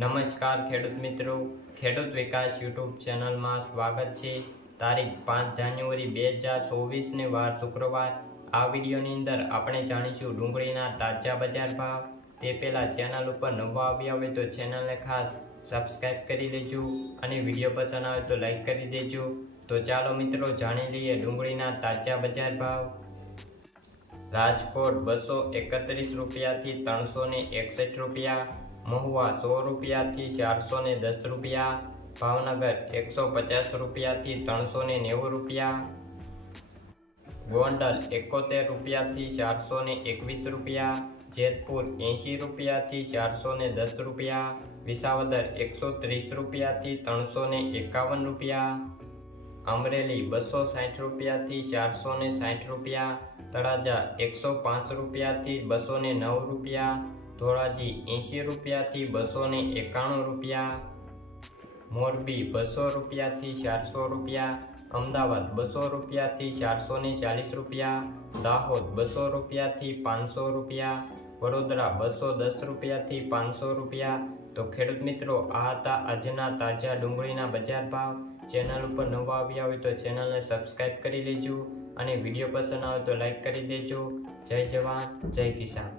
નમસ્કાર ખેડૂત મિત્રો. ખેડૂત વિકાસ યુટ્યુબ ચેનલમાં સ્વાગત છે. તારીખ પાંચ જાન્યુઆરી બે હજાર ચોવીસને વાર શુક્રવાર. આ વિડીયોની અંદર આપણે જાણીશું ડુંગળીના તાજા બજાર ભાવ. તે પહેલાં ચેનલ ઉપર નવા આવ્યા હોય તો ચેનલને ખાસ સબસ્ક્રાઈબ કરી લેજો અને વીડિયો પસંદ આવે તો લાઈક કરી દેજો. તો ચાલો મિત્રો જાણી લઈએ ડુંગળીના તાજા બજાર ભાવ. રાજકોટ બસો એકત્રીસ રૂપિયાથી ત્રણસો એકસઠ રૂપિયા. મહુવા સો રૂપિયાથી ચારસો ને દસ રૂપિયા, ભાવનગર એકસો પચાસ રૂપિયાથી ત્રણસો ને નેવું રૂપિયા, ગોંડલ એકોતેર રૂપિયાથી ચારસો ને એકવીસ રૂપિયા, જેતપુર એંશી રૂપિયાથી ચારસો ને દસ રૂપિયા, વિસાવદર એકસો ત્રીસ રૂપિયાથી ત્રણસો ને એકાવન રૂપિયા, અમરેલી બસો સાઠ રૂપિયાથી ચારસો ને સાઠ રૂપિયા, તળાજા એકસો પાંચ રૂપિયાથી બસો ને નવ રૂપિયા ધોરાજી એંશી રૂપિયાથી બસો ને એકાણું રૂપિયા, મોરબી બસો રૂપિયાથી ચારસો રૂપિયા, અમદાવાદ બસો રૂપિયાથી ચારસો ને ચાલીસ રૂપિયા, દાહોદ બસો રૂપિયાથી પાંચસો રૂપિયા, વડોદરા બસો દસ રૂપિયાથી પાંચસો રૂપિયા. તો ખેડૂત મિત્રો, આ હતા આજના તાજા ડુંગળીના બજાર ભાવ. ચેનલ ઉપર નવા આવ્યા હોય તો ચેનલને સબસ્ક્રાઈબ કરી લેજો અને વીડિયો પસંદ આવે તો લાઈક કરી દેજો. જય જવાન, જય કિસાન.